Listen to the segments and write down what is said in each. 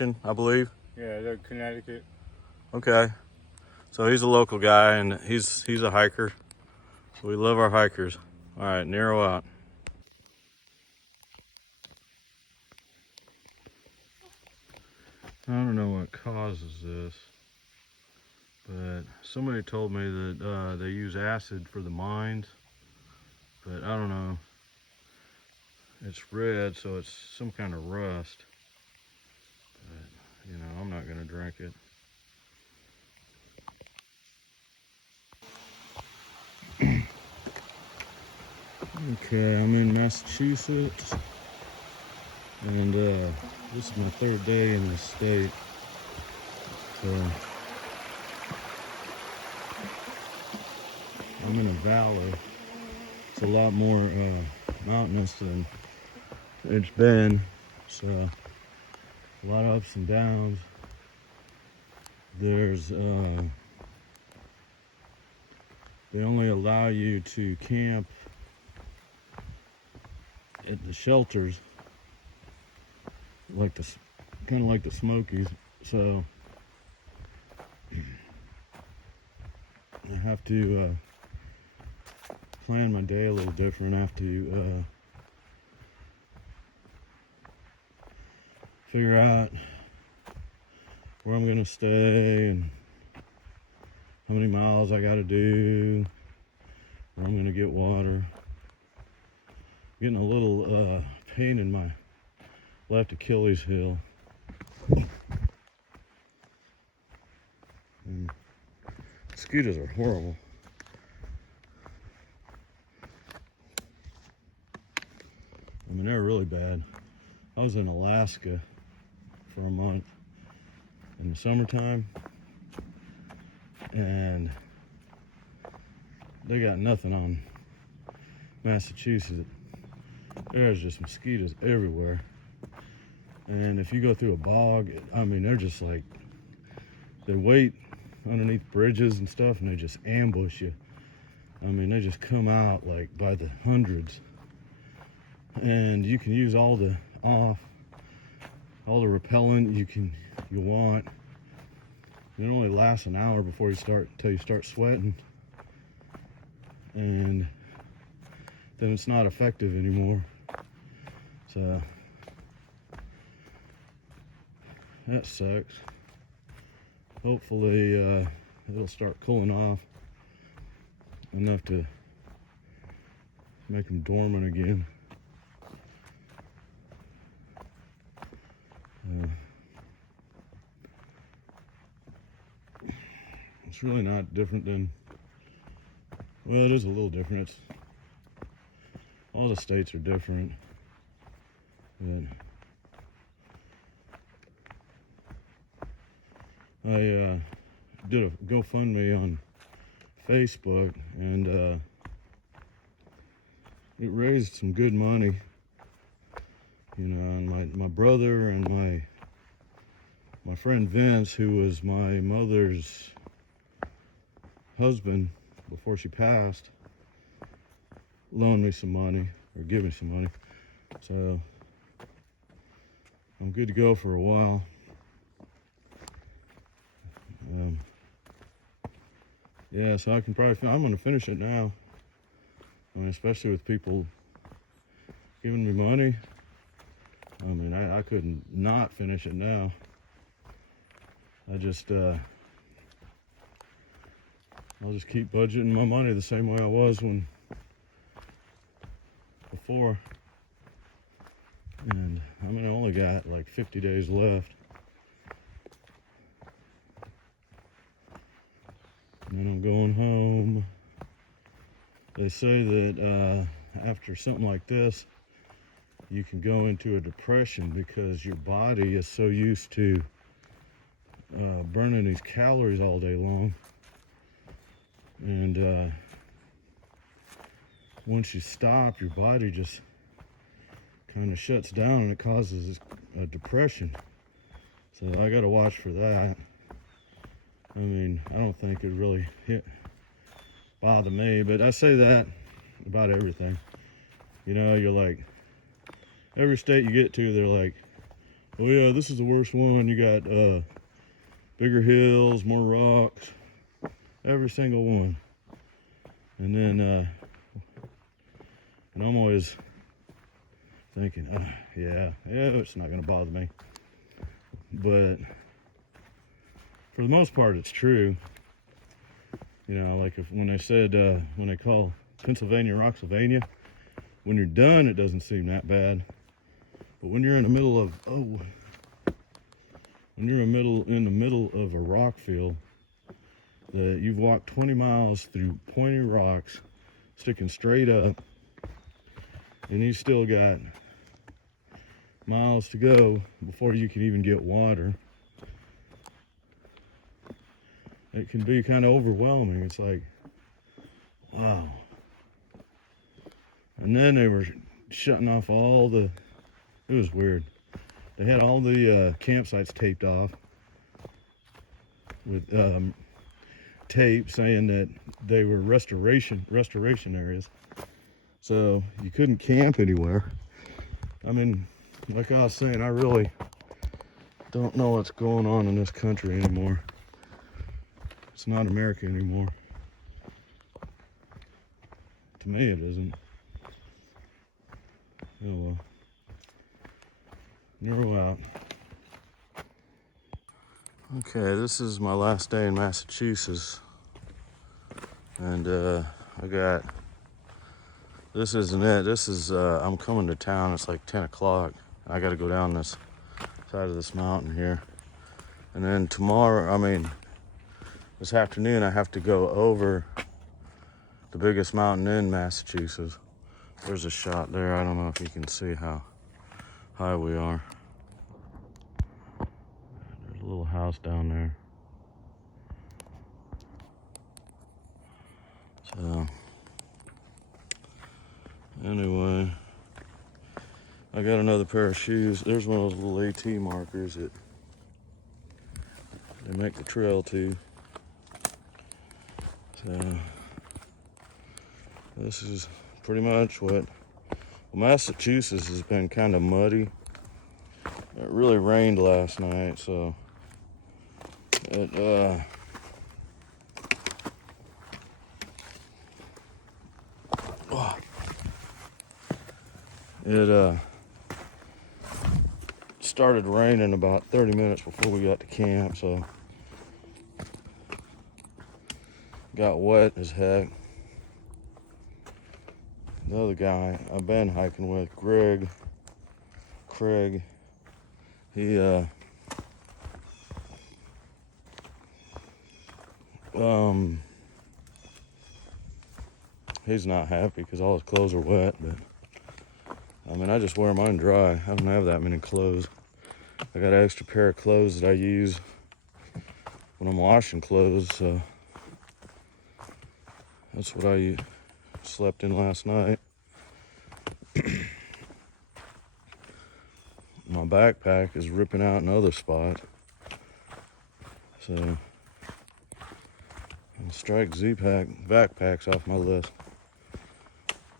I believe. Yeah, they're Connecticut. Okay. So he's a local guy, and he's a hiker. So we love our hikers. All right, narrow out. I don't know what causes this, but somebody told me that they use acid for the mines, but I don't know. It's red, so it's some kind of rust. But, you know, I'm not gonna drink it. Okay, I'm in Massachusetts, and this is my third day in the state. So I'm in a valley. It's a lot more mountainous than it's been. So a lot of ups and downs. There's they only allow you to camp at the shelters, like the kind of like the Smokies. So I have to plan my day a little different. I have to figure out where I'm gonna stay and how many miles I gotta do, where I'm gonna get water. Getting a little pain in my left Achilles heel. And mosquitoes are horrible. I mean, they're really bad. I was in Alaska for a month in the summertime, and they got nothing on Massachusetts. There's just mosquitoes everywhere. And if you go through a bog, I mean, they're just like, they wait underneath bridges and stuff, and they just ambush you. I mean, they just come out like by the hundreds. And you can use all the repellent you want. It only lasts an hour before until you start sweating, and then it's not effective anymore. So that sucks. Hopefully it'll start cooling off enough to make them dormant again. It's really not different than, well, it is a little different. All the states are different. But I did a GoFundMe on Facebook, and it raised some good money. You know, and my brother and my friend Vince, who was my mother's husband before she passed, loaned me some money, or give me some money. So I'm good to go for a while. Yeah, so I can probably, I'm gonna finish it now. I mean, especially with people giving me money. I mean, I couldn't not finish it now. I just, I'll just keep budgeting my money the same way I was before. And I mean, I only got like 50 days left. And then I'm going home. They say that after something like this, you can go into a depression because your body is so used to burning these calories all day long. And once you stop, your body just kind of shuts down, and it causes a depression. So I got to watch for that. I mean, I don't think it really bother me, but I say that about everything. You know, you're like, every state you get to, they're like, Oh yeah, this is the worst one. You got bigger hills, more rocks, every single one. And then, and I'm always thinking, yeah, it's not gonna bother me. But for the most part, it's true. You know, like when they said, when they call Pennsylvania Rocksylvania, when you're done, it doesn't seem that bad. But when you're in the middle of, when you're in the middle of a rock field that you've walked 20 miles through pointy rocks, sticking straight up, and you still got miles to go before you can even get water, it can be kind of overwhelming. It's like, wow. And then they were shutting off all the, it was weird. They had all the campsites taped off with tape saying that they were restoration areas. So you couldn't camp anywhere. I mean, like I was saying, I really don't know what's going on in this country anymore. It's not America anymore. To me, it isn't. Oh well. Never out. Okay, this is my last day in Massachusetts. And this isn't it. This is, I'm coming to town. It's like 10 o'clock. I got to go down this side of this mountain here. And then this afternoon, I have to go over the biggest mountain in Massachusetts. There's a shot there. I don't know if you can see how high we are. There's a little house down there. So, anyway, I got another pair of shoes. There's one of those little AT markers that they make the trail to. So, this is pretty much what, Massachusetts has been kind of muddy. It really rained last night, so it started raining about 30 minutes before we got to camp, so got wet as heck. The other guy I've been hiking with, Craig, he he's not happy because all his clothes are wet, but I mean, I just wear mine dry. I don't have that many clothes. I got an extra pair of clothes that I use when I'm washing clothes, so that's what I slept in last night. My backpack is ripping out another spot, so I'll strike Z-Pack backpacks off my list.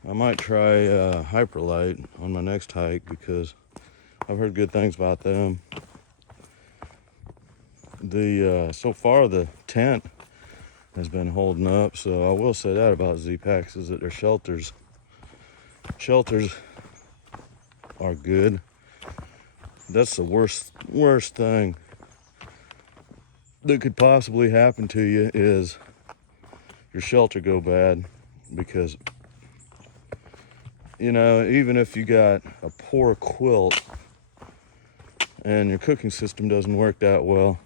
I might try Hyperlite on my next hike because I've heard good things about them. So far the tent has been holding up, so I will say that about Z-Packs is that their shelters are good. That's the worst thing that could possibly happen to you is your shelter go bad, because you know, even if you got a poor quilt and your cooking system doesn't work that well,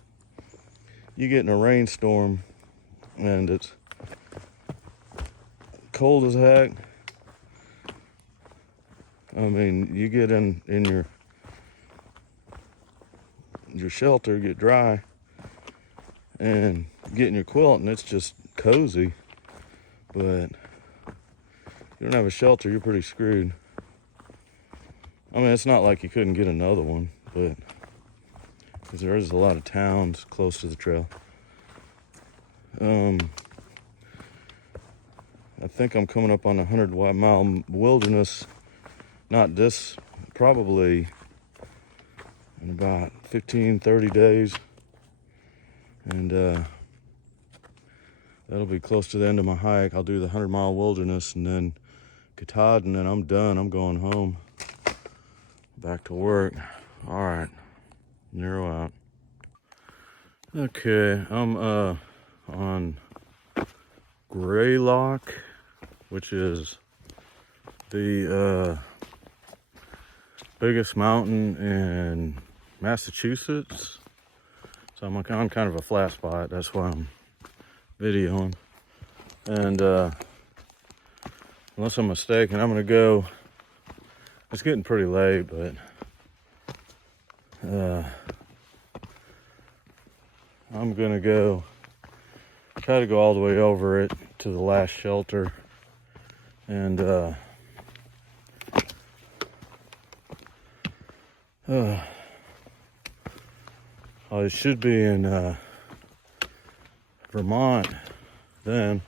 you get in a rainstorm and it's cold as heck. I mean, you get in your shelter, get dry, and get in your quilt and it's just cozy. But you don't have a shelter, you're pretty screwed. I mean, it's not like you couldn't get another one, but because there is a lot of towns close to the trail. I think I'm coming up on a 100-mile wilderness. Not this, probably in about 15-30 days. And that'll be close to the end of my hike. I'll do the 100-mile wilderness and then Katahdin, and then I'm done. I'm going home. Back to work. All right. Narrow out. Okay, I'm on Greylock, which is the biggest mountain in Massachusetts. So I'm on kind of a flat spot. That's why I'm videoing. And unless I'm mistaken, I'm gonna go. It's getting pretty late, but I'm gonna go try to go all the way over it to the last shelter, and I should be in Vermont then,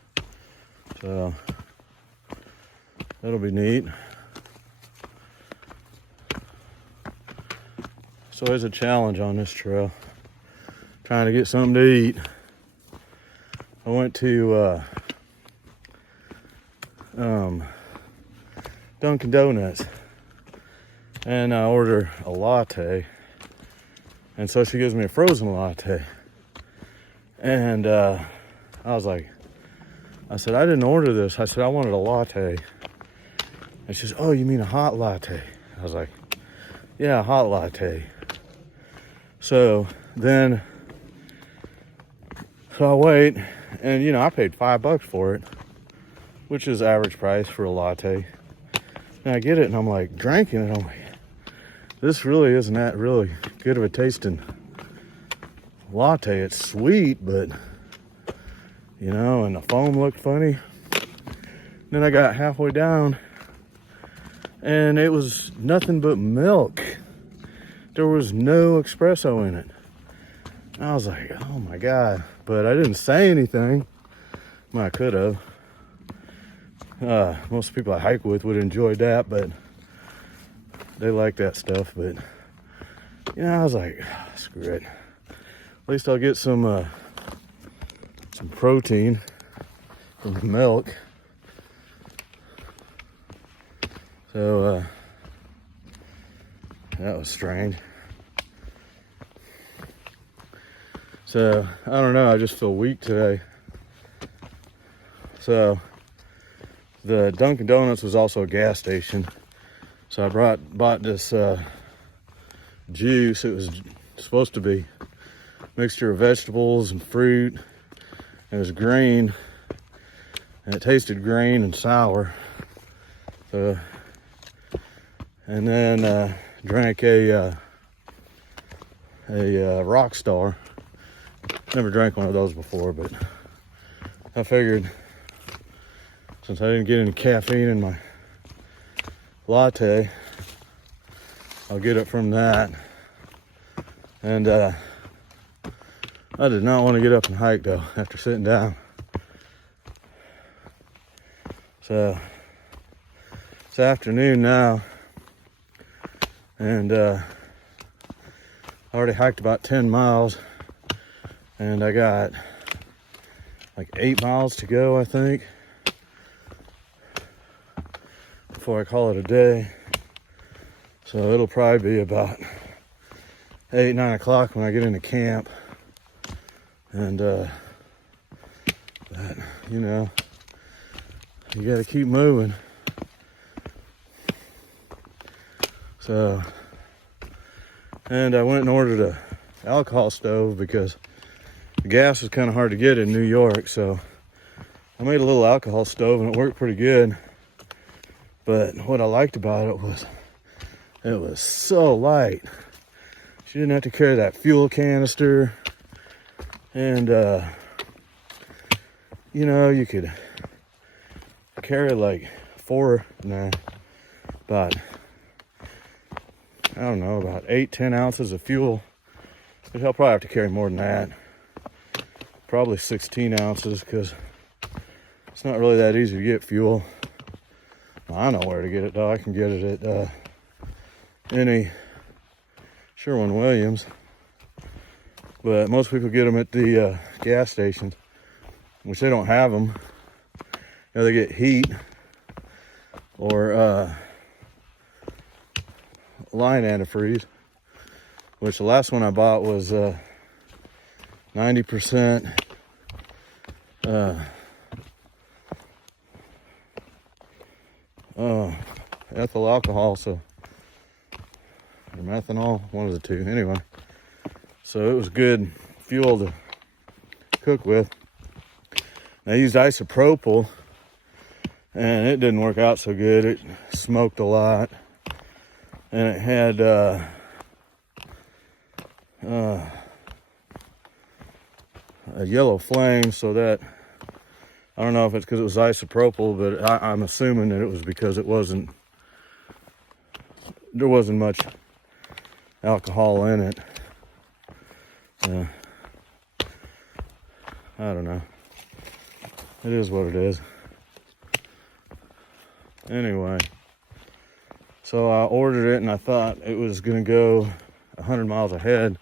so that'll be neat. It's always a challenge on this trail, trying to get something to eat. I went to Dunkin' Donuts and I ordered a latte, and so she gives me a frozen latte, and I was like, I said, I didn't order this. I said, I wanted a latte. And she says, oh, you mean a hot latte? I was like, yeah, a hot latte. So then, so I wait, and you know, I paid $5 for it, which is average price for a latte. And I get it, and I'm like drinking it. I'm like, this really isn't that really good of a tasting latte. It's sweet, but you know, and the foam looked funny. Then I got halfway down, and it was nothing but milk. There was no espresso in it. And I was like, oh my God. But I didn't say anything. Well, I could have. Most people I hike with would enjoy that, but they like that stuff. But, you know, I was like, screw it. At least I'll get some protein from the milk. So, that was strange. So, I don't know, I just feel weak today. So, the Dunkin' Donuts was also a gas station. So I bought this juice. It was supposed to be a mixture of vegetables and fruit. It was green, and it tasted green and sour. So, and then drank a Rockstar. Never drank one of those before, but I figured since I didn't get any caffeine in my latte, I'll get it from that. And I did not want to get up and hike though after sitting down. So it's afternoon now, and I already hiked about 10 miles, and I got like 8 miles to go, I think, before I call it a day. So it'll probably be about 8, 9 o'clock when I get into camp. And but, you know, you gotta keep moving. So, and I went and ordered a alcohol stove because the gas is kind of hard to get in New York. So I made a little alcohol stove, and it worked pretty good. But what I liked about it was so light. She didn't have to carry that fuel canister. And, you know, you could carry like about 8, 10 ounces of fuel. But I'll probably have to carry more than that. Probably 16 ounces, because it's not really that easy to get fuel. Well, I know where to get it though. I can get it at any Sherwin-Williams, but most people get them at the gas stations, which they don't have them. You know, they get heat or line antifreeze, which the last one I bought was 90% ethyl alcohol, so, or methanol, one of the two. Anyway, so it was good fuel to cook with. I used isopropyl, and it didn't work out so good. It smoked a lot, and it had a yellow flame, so that, I don't know if it's because it was isopropyl, but I'm assuming that it was because there wasn't much alcohol in it. I don't know. It is what it is. Anyway, so I ordered it and I thought it was gonna go 100 miles ahead.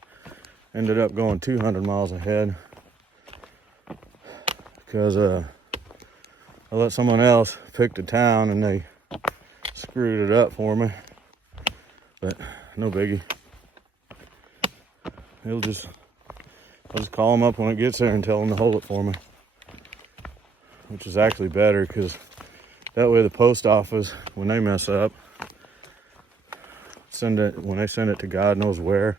Ended up going 200 miles ahead because I let someone else pick the town and they screwed it up for me. But no biggie. I'll just call them up when it gets there and tell them to hold it for me, which is actually better, because that way the post office, when they mess up, when they send it to God knows where,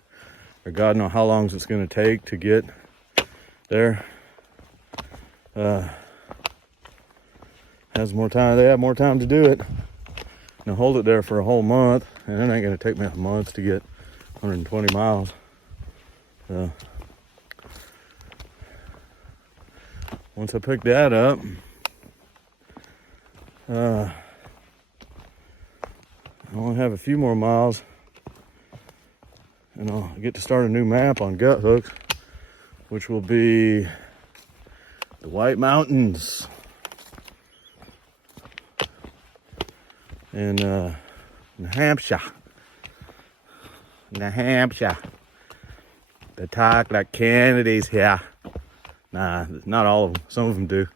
or God knows how long it's going to take to get there, has more time. They have more time to do it. And hold it there for a whole month, and it ain't going to take me a month to get 120 miles. So once I pick that up, I only have a few more miles, and I'll get to start a new map on Gut Hooks, which will be the White Mountains in New Hampshire. New Hampshire. They talk like Kennedys here. Nah, not all of them. Some of them do.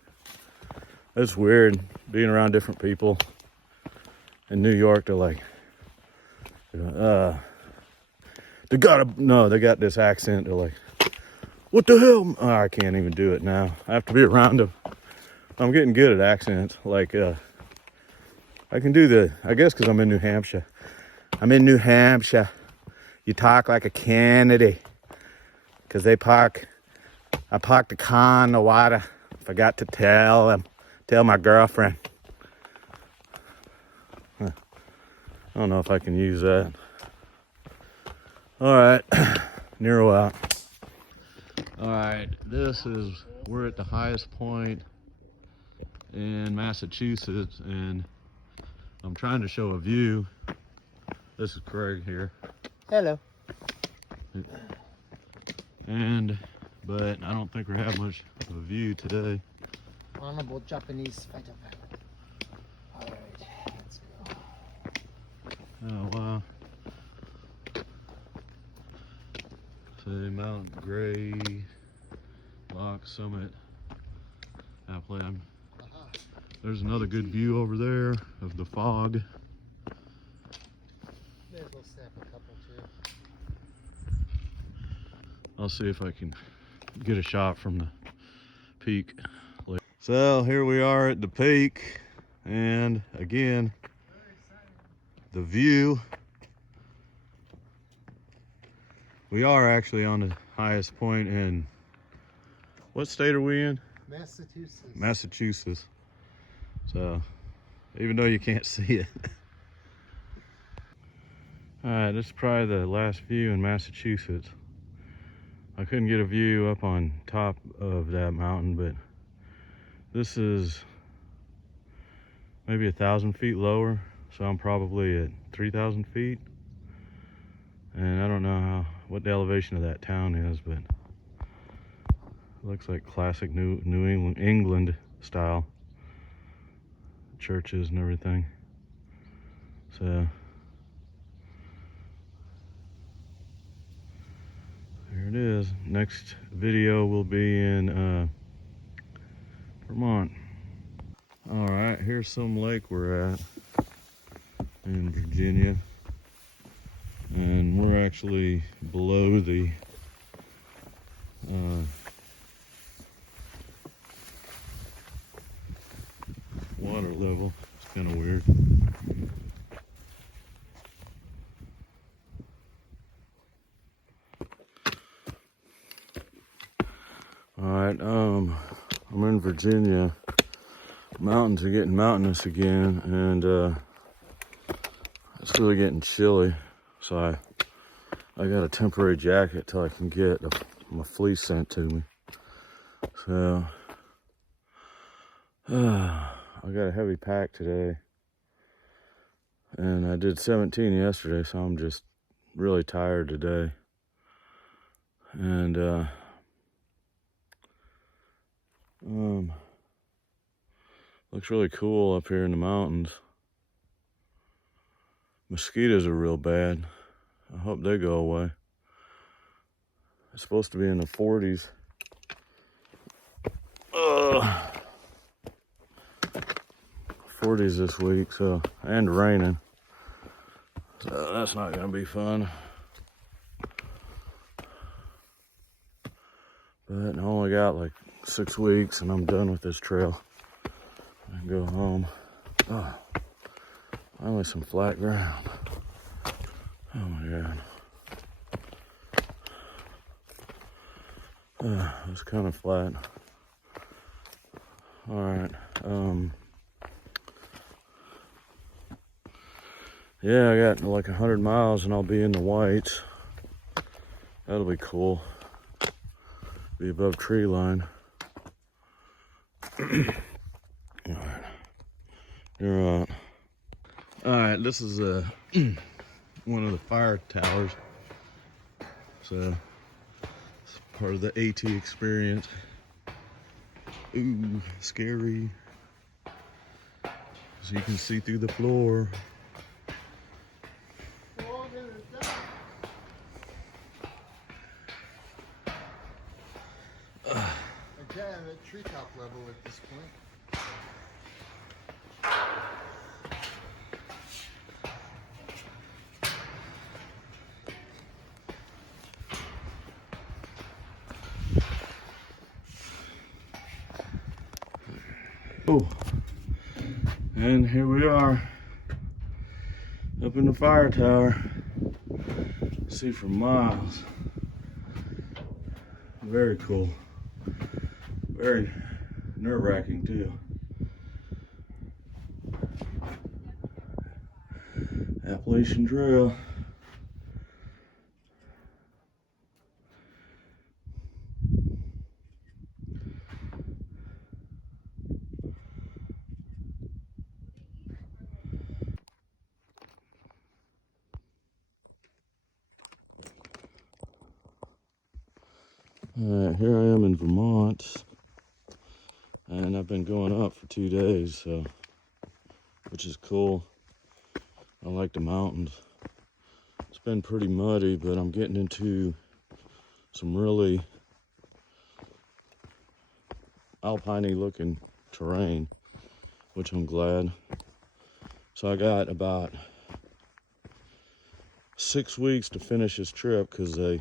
It's weird being around different people. In New York, they're like, they got this accent. They're like, what the hell? Oh, I can't even do it now. I have to be around them. I'm getting good at accents. Like, I can do I guess because I'm in New Hampshire. I'm in New Hampshire. You talk like a Kennedy. Because I parked the car in the water. Forgot to tell my girlfriend. I don't know if I can use that. All right, Nero out. All right, we're at the highest point in Massachusetts, and I'm trying to show a view. This is Craig here. Hello. But I don't think we have much of a view today. Honorable Japanese fighter pilot. All right, let's go. Oh wow. So Mount Gray, Lock Summit, Appalachian. There's another good view over there of the fog. There's a couple too. I'll see if I can get a shot from the peak. So here we are at the peak, and again, the view. We are actually on the highest point in, what state are we in? Massachusetts. Massachusetts. So, even though you can't see it. All right, this is probably the last view in Massachusetts. I couldn't get a view up on top of that mountain, but this is maybe 1,000 feet lower, so I'm probably at 3,000 feet. And I don't know what the elevation of that town is, but it looks like classic New England style churches and everything. So it is. Next video will be in Vermont. All right, here's some lake we're at in Virginia. And we're actually below the water level. It's kind of weird. All right, I'm in Virginia. Mountains are getting mountainous again, and it's really getting chilly. So I got a temporary jacket till I can get my fleece sent to me. So I got a heavy pack today, and I did 17 yesterday, so I'm just really tired today. And looks really cool up here in the mountains. Mosquitoes are real bad. I hope they go away. It's supposed to be in the 40s. 40s this week, so, and raining. So that's not gonna be fun. But I only got like 6 weeks and I'm done with this trail. I can go home. Oh, finally some flat ground. Oh my God. It's kind of flat. All right. Yeah, I got like 100 miles and I'll be in the whites. That'll be cool. Be above tree line. All right. You're on. All right, this is one of the fire towers. So it's part of the AT experience. Ooh, scary. So you can see through the floor. Okay, I'm at treetop level at this point. Oh, and here we are up in the fire tower. See for miles. Very cool. Very nerve-wracking too. Appalachian Trail. All right, here I am in Vermont, and I've been going up for 2 days, so which is cool. I like the mountains. It's been pretty muddy, but I'm getting into some really alpine-y looking terrain, which I'm glad. So I got about 6 weeks to finish this trip because they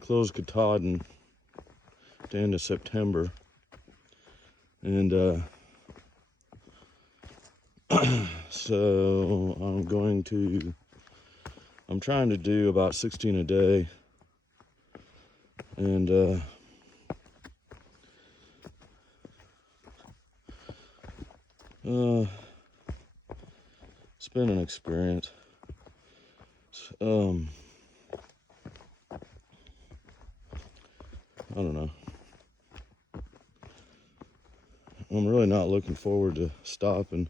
closed Katahdin at the end of September, and so I'm trying to do about 16 a day, and it's been an experience. I don't know. I'm really not looking forward to stopping.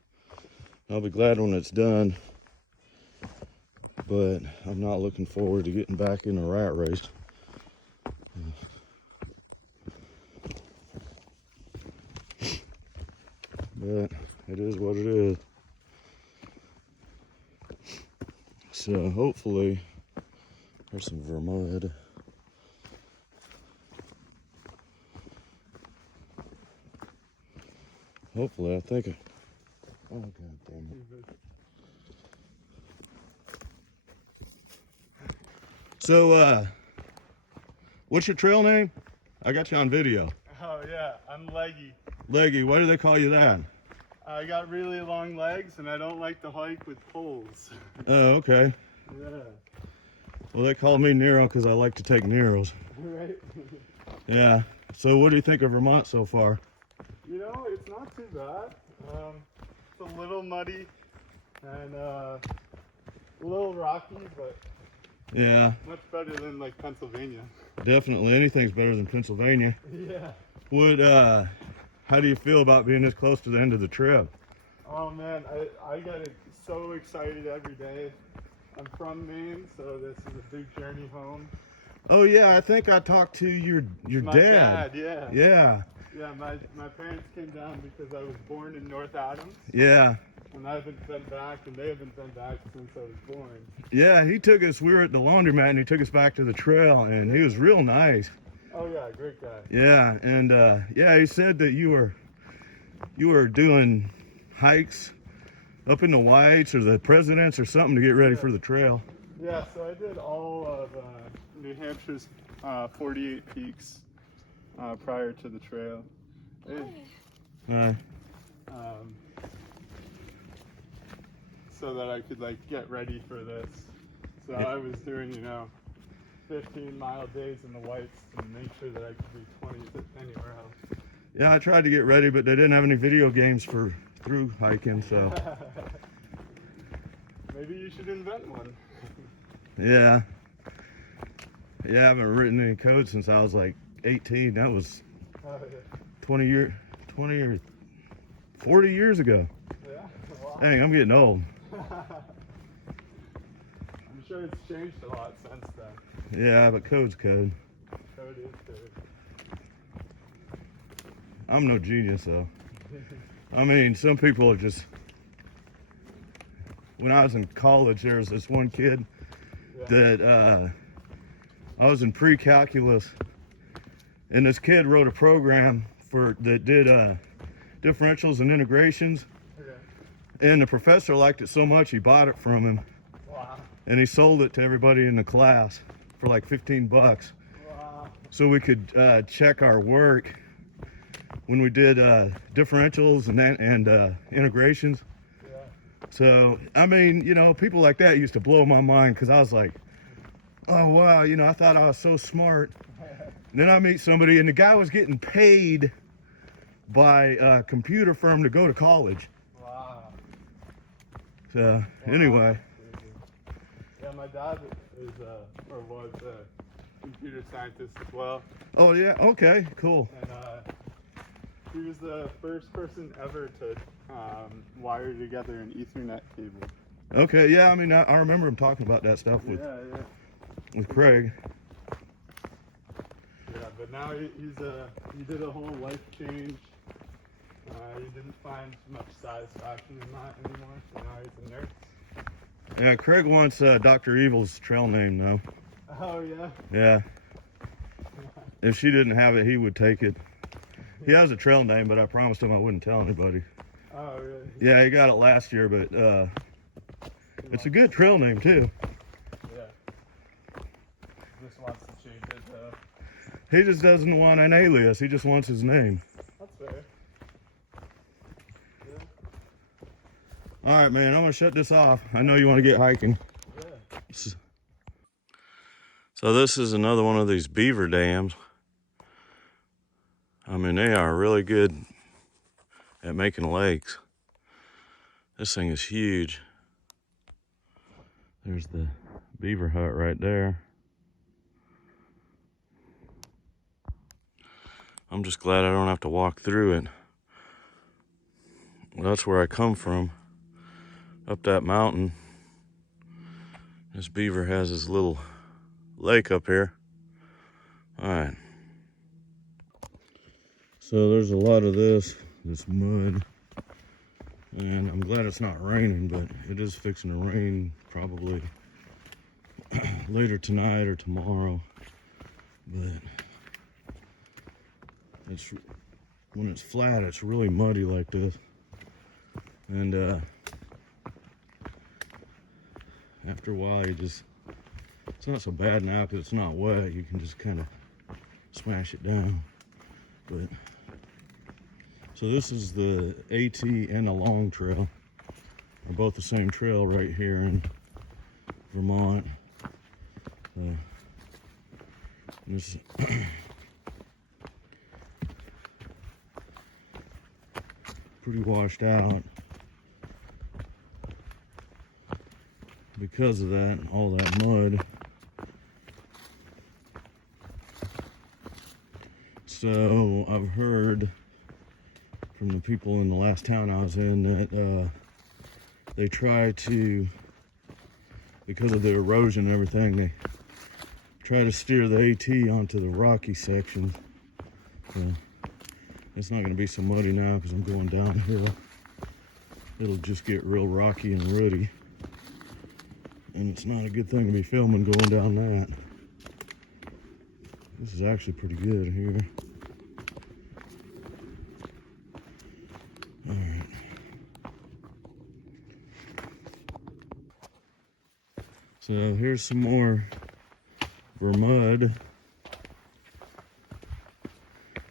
I'll be glad when it's done, but I'm not looking forward to getting back in a rat race. But it is what it is. So hopefully There's some Vermont. Hopefully, I think. Oh, God damn it. So, what's your trail name? I got you on video. Oh yeah, I'm leggy. Leggy, why do they call you that? I got really long legs and I don't like to hike with poles. Oh, okay. Yeah. Well, they call me Nero because I like to take Neros. Right. Yeah. So what do you think of Vermont so far? You know, it's not too bad. It's a little muddy and a little rocky, but Yeah, much better than like Pennsylvania. definitely. Anything's better than Pennsylvania. Yeah. How do you feel about being this close to the end of the trip? Oh man, I get so excited every day. I'm from Maine, so this is a big journey home. Oh yeah, I think I talked to your My dad. dad, yeah. Yeah. Yeah, my parents came down because I was born in North Adams. Yeah. And I haven't been back, and they haven't been back since I was born. Yeah, he took us, we were at the laundromat and he took us back to the trail and he was real nice. Oh yeah, great guy. Yeah, and yeah, he said that you were doing hikes up in the Whites or the Presidents or something to get ready for the trail. Yeah, so I did all of New Hampshire's 48 peaks prior to the trail. So that I could like get ready for this. So I was doing, 15-mile days in the Whites to make sure that I could do 20s anywhere else. Yeah, I tried to get ready, but they didn't have any video games for through hiking, so. Maybe you should invent one. Yeah. Yeah, I haven't written any code since I was like 18. That was 20 or 40 years ago. Yeah? Wow. Dang, I'm getting old. I'm sure it's changed a lot since then. Yeah, but code's code. Code is code. I'm no genius, though. I mean, some people are just... When I was in college, there was this one kid that I was in pre-calculus, and this kid wrote a program that did differentials and integrations. Okay. And the professor liked it so much he bought it from him. Wow. And he sold it to everybody in the class for like 15 bucks. Wow. So we could check our work when we did differentials and integrations. Yeah. So, I mean, people like that used to blow my mind because I was like, oh, wow, I thought I was so smart. And then I meet somebody and the guy was getting paid by a computer firm to go to college. Wow. So, anyway. Yeah, my dad is or was a computer scientist as well. Oh, yeah, okay, cool. And he was the first person ever to wire together an Ethernet cable. Okay, yeah, I mean, I remember him talking about that stuff with Craig. Yeah, but now he did a whole life change. He didn't find much satisfaction in that anymore, so now he's a nurse. Yeah, Craig wants Dr. Evil's trail name, though. Oh, yeah? Yeah. If she didn't have it, he would take it. He has a trail name, but I promised him I wouldn't tell anybody. Oh, really? Yeah, he got it last year, but it's a good trail name, too. Yeah. Just wants to change it, He just doesn't want an alias. He just wants his name. That's fair. Yeah. All right, man, I'm going to shut this off. I know you want to get hiking. Yeah. So this is another one of these beaver dams. I mean, they are really good at making lakes. This thing is huge. There's the beaver hut right there. I'm just glad I don't have to walk through it. Well, that's where I come from, up that mountain. This beaver has his little lake up here. All right. So there's a lot of this mud, and I'm glad it's not raining, but it is fixing to rain probably later tonight or tomorrow. But it's when it's flat, it's really muddy like this, and after a while, it's not so bad now because it's not wet. You can just kind of smash it down. But so this is the AT and the Long Trail. They're both the same trail right here in Vermont. This pretty washed out because of that, all that mud. So I've heard from the people in the last town I was in that they try to, because of the erosion and everything, they try to steer the AT onto the rocky section. So it's not going to be so muddy now because I'm going downhill. It'll just get real rocky and rooty. And it's not a good thing to be filming going down that. This is actually pretty good here. Alright. So here's some more Vermud.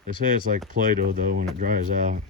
They say it's like Play-Doh though when it dries out.